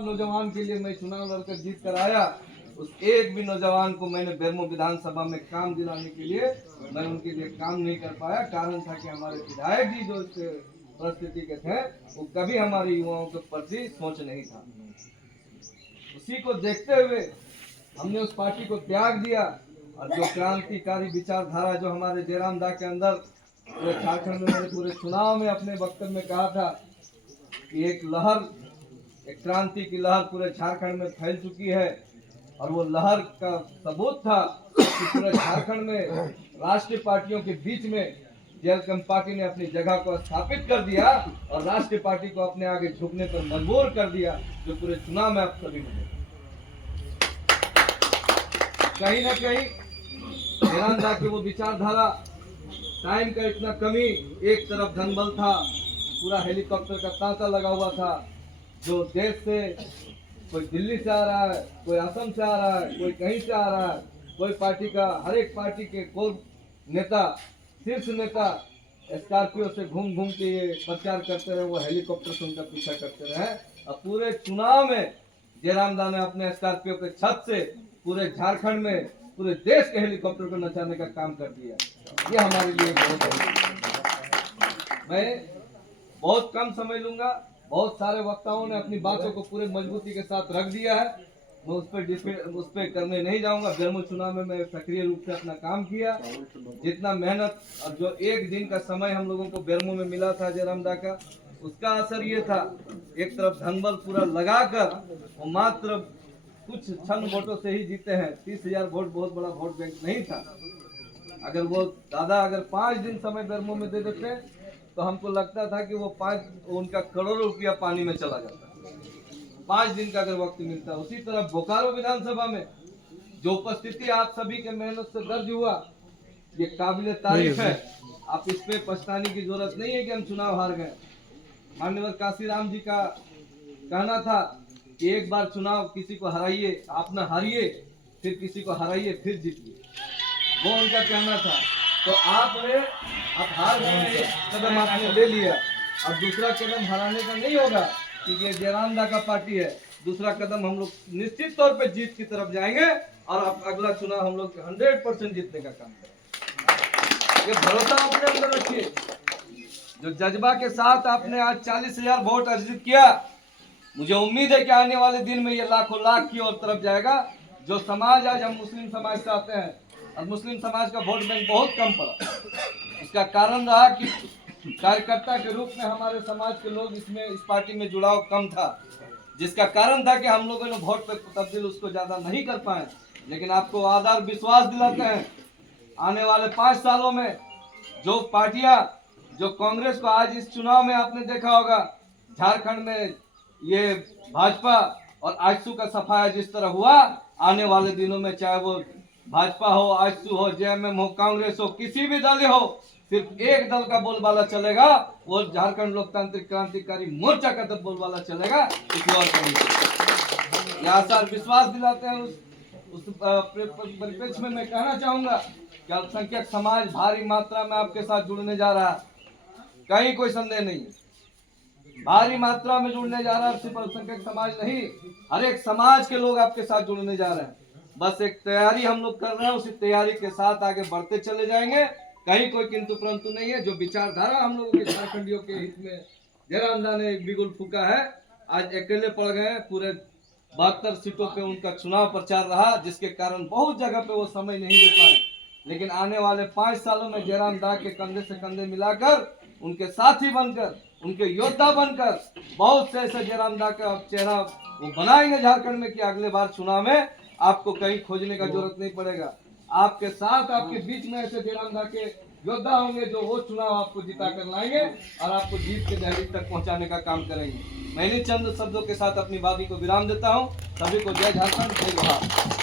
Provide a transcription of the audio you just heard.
नौजवान के लिए मैं चुनाव लड़कर जीत कर आया, उस एक भी नौजवान को मैंने बेरमो विधानसभा में काम दिलाने के लिए मैं उनके लिए काम नहीं कर पाया। कारण था कि हमारे विधायक जी जो इस परिस्थिति के थे वो कभी हमारे युवाओं के प्रति सोच नहीं था। उसी को देखते हुए हमने उस पार्टी को त्याग दिया और जो क्रांतिकारी विचारधारा जो हमारे जयराम दा के अंदर पूरे झारखंड में मैंने पूरे चुनाव में अपने वक्तव्य में कहा था कि एक लहर, एक क्रांति की लहर पूरे झारखंड में फैल चुकी है और वो लहर का सबूत था कि पूरे झारखंड में राष्ट्रीय पार्टियों के बीच में जयराम पार्टी ने अपनी जगह को स्थापित कर दिया और राष्ट्रीय पार्टी को अपने आगे झुकने पर मजबूर कर दिया, जो पूरे चुनाव में आप सभी ने कहीं ना कहीं जयराम दा की वो विचारधारा, टाइम का इतना कमी, एक तरफ धनबल था, पूरा हेलीकॉप्टर का तांता लगा हुआ था, जो देश से कोई दिल्ली से आ रहा है, कोई असम से आ रहा है, कोई कहीं से आ रहा है, कोई पार्टी का, हर एक पार्टी के कोर नेता, शीर्ष नेता स्कॉर्पियो से घूम घूम के ये प्रचार करते रहे, वो हेलीकॉप्टर से उनका पीछा करते रहे। और पूरे चुनाव में जयराम दा ने अपने स्कॉर्पियो के छत से पूरे झारखंड में पूरे देश के हेलीकॉप्टर को नचाने का काम कर दिया। ये हमारे लिए बहुत है। मैं बहुत कम समय लूंगा, बहुत सारे वक्ताओं ने अपनी बातों को पूरे मजबूती के साथ रख दिया है, मैं उस पर करने नहीं जाऊंगा। बेरमो चुनाव में मैं सक्रिय रूप से अपना काम किया, जितना मेहनत और जो एक दिन का समय हम लोगों को बेरमो में मिला था जयराम दा का, उसका असर ये था, एक तरफ धनबल पूरा लगाकर वो मात्र कुछ छंद वोटों से ही जीते हैं। 30,000 वोट बहुत बड़ा वोट बैंक नहीं था। अगर वो दादा अगर 5 दिन समय बेरमो में दे देते तो हमको लगता था कि वो उनका करोड़ों रुपया पानी में चला जाता। 5 दिन का अगर वक्त मिलता। उसी तरह बोकारो विधानसभा में जो उपस्थिति आप सभी के मेहनत से दर्ज हुआ, ये काबिले तारीफ है। आप इस पे पछताने की जरूरत नहीं है कि हम चुनाव हार गए। माननीय काशीराम जी का कहना था कि एक बार चुनाव किसी को हराइए, आप न हारिए, फिर किसी को हराइए, फिर जीतिए, वो उनका कहना था। तो आप हार गए, कदम आपने ले लिया, और दूसरा कदम हराने का नहीं होगा क्योंकि ये जयराम दा का पार्टी है। दूसरा कदम हम लोग निश्चित तौर पे जीत की तरफ जाएंगे और अब अगला चुनाव हम लोग 100% जीतने का काम करेंगे। ये भरोसा अपने अंदर रखिए। जो जज्बा के साथ आपने आज 40,000 वोट अर्जित किया, मुझे उम्मीद है कि आने वाले दिन में ये लाखों लाख की ओर तरफ जाएगा। जो समाज आज हम मुस्लिम समाज से आते हैं और मुस्लिम समाज का वोट बैंक बहुत कम पड़ा, इसका कारण रहा कि कार्यकर्ता के रूप में हमारे समाज के लोग इस पार्टी में जुड़ाव कम था, जिसका कारण था कि हम लोगों ने वोट पे तब्दील उसको ज्यादा नहीं कर पाए। लेकिन आपको आधार विश्वास दिलाते हैं, आने वाले 5 सालों में जो पार्टियां, जो कांग्रेस को आज इस चुनाव में आपने देखा होगा, झारखंड में ये भाजपा और आजसू का सफाया जिस तरह हुआ, आने वाले दिनों में चाहे वो भाजपा हो, आजसू हो, जेएमएम हो, कांग्रेस हो, किसी भी दल हो, सिर्फ एक दल का बोलबाला चलेगा, वो झारखंड लोकतांत्रिक क्रांतिकारी मोर्चा का तब बोलबाला चलेगा, किसी और का नहीं। यह आसार विश्वास दिलाते हैं। उस परिप्रेक्ष्य में मैं कहना चाहूंगा कि अल्पसंख्यक समाज भारी मात्रा में आपके साथ जुड़ने जा रहा है, कहीं कोई संदेह नहीं है। भारी मात्रा में जुड़ने जा रहा है, सिर्फ अल्पसंख्यक समाज नहीं, हर एक समाज के लोग आपके साथ जुड़ने जा रहे हैं। बस एक तैयारी हम लोग कर रहे हैं, उसी तैयारी के साथ आगे बढ़ते चले जाएंगे, कहीं कोई किंतु परंतु नहीं है। जो विचारधारा हम लोगों के झारखंडियों के हित में जयराम दा ने बिगुल फूका है, आज अकेले पड़ गए। पूरे 72 सीटों पे उनका चुनाव प्रचार रहा, जिसके कारण बहुत जगह पे वो समय नहीं दे पाए। लेकिन आने वाले 5 सालों में जयराम दा के कंधे से कंधे मिलाकर, उनके साथी बनकर, उनके योद्धा बनकर, बहुत से ऐसे जयराम दा का चेहरा वो बनाएंगे झारखंड में कि अगले बार चुनाव में आपको कहीं खोजने का जरूरत नहीं पड़ेगा। आपके साथ, आपके बीच में ऐसे जयराम दा के योद्धा होंगे जो वो चुनाव आपको जिता कर लाएंगे और आपको जीत के दहलीज तक पहुंचाने का काम करेंगे। मैं इन्हीं चंद शब्दों के साथ अपनी बात को विराम देता हूं। सभी को जय झारखंड, जय बिहार।